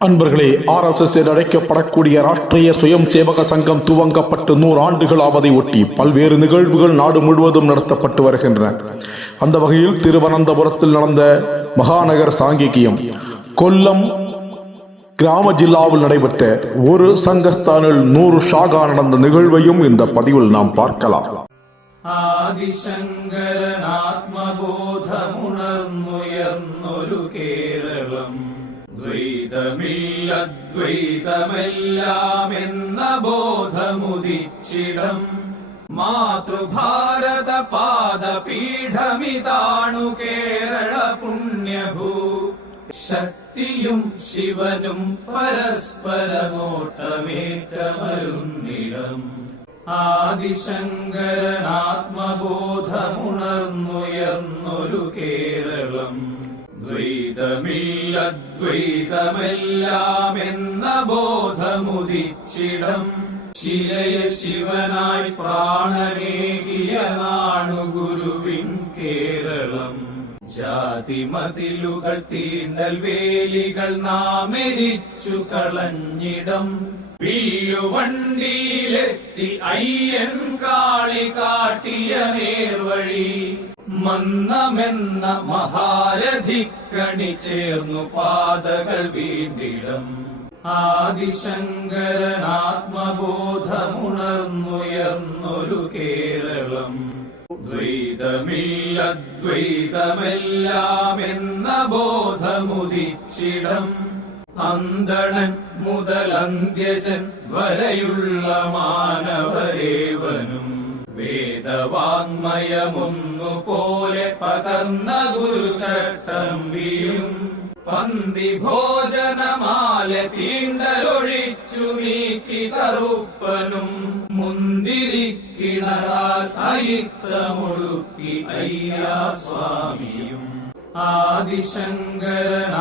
அன்பர்களே, RSS என அழைக்கப்படக்கூடிய ராஷ்டிரிய சுயம் சேவக சங்கம் துவங்கப்பட்டு 100 ஆண்டுகள் ஆவதை ஒட்டி பல்வேறு நிகழ்வுகள் நாடு முழுவதும் நடத்தப்பட்டு வருகின்றன. அந்த வகையில் திருவனந்தபுரத்தில் நடந்த மகாநகர் சாங்கிகியம் கொல்லம் கிராம ஜில்லாவில் நடைபெற்ற ஒரு சங்கஸ்தானில் 100 ஷாகா நடந்த நிகழ்வையும் இந்த பதிவில் நாம் பார்க்கலாம். ആദിശങ്കരനാത്മബോധമുണർന്നുയർന്നൊരു കേരളം, ദ്വൈതമില്ലദ്വൈതമെല്ലാമെന്ന ബോധമുദിച്ചിടം, മാതൃഭാരത പാദപീഠമിതാണു കേരള പുണ്യഭൂ. ശക്തിയും ശിവനും പരസ്പരനോട്ടമേറ്റമരുന്നിടം, ആദിശങ്കരനാത്മബോധമുണർന്നുയർന്നൊരു കേരളം, ദ്വൈതമില്ലദ്വൈതമെല്ലാമെന്ന ബോധമുദിച്ചിടം, ശിലയ ശിവനായി പ്രാണനേകിയ നാണു ഗുരുവിൻ കേരളം. ജാതിമതിലുകൾ തീണ്ടൽ വേലികൾ നാമെരിച്ചു കളഞ്ഞിടം, വില്ലുവണ്ടിയിലെത്തി അയ്യൻ കാളി കാട്ടിയ നേർവഴി, മന്നമെന്ന മഹാരഥിക്കണി ചേർന്നു പാതകൾ വീണ്ടിടം, ആദിശങ്കരനാത്മബോധമുണർന്നുയർന്നൊരു കേരളം, ദ്വൈതമില്ലദ്വൈതമെല്ലാമെന്ന ബോധമുദിച്ചിടം, അന്തണൻ മുതൽ അന്ത്യജൻ വരെയുള്ള മാനവരേവനും വേദവാങ്മയമൊന്നുപോലെ പകർന്ന ഗുരുചട്ടമ്പിയും, പന്തി ഭോജനമാല തീണ്ടലൊഴിച്ചു നീക്കി കറുപ്പനും, മുന്തിരിക്കിണറാൽ അയിത്തമൊഴുക്കി അയ്യാസ്വാമിയും, ആദിശങ്കരനാത്മബോധമുണർന്നുയർന്നൊരു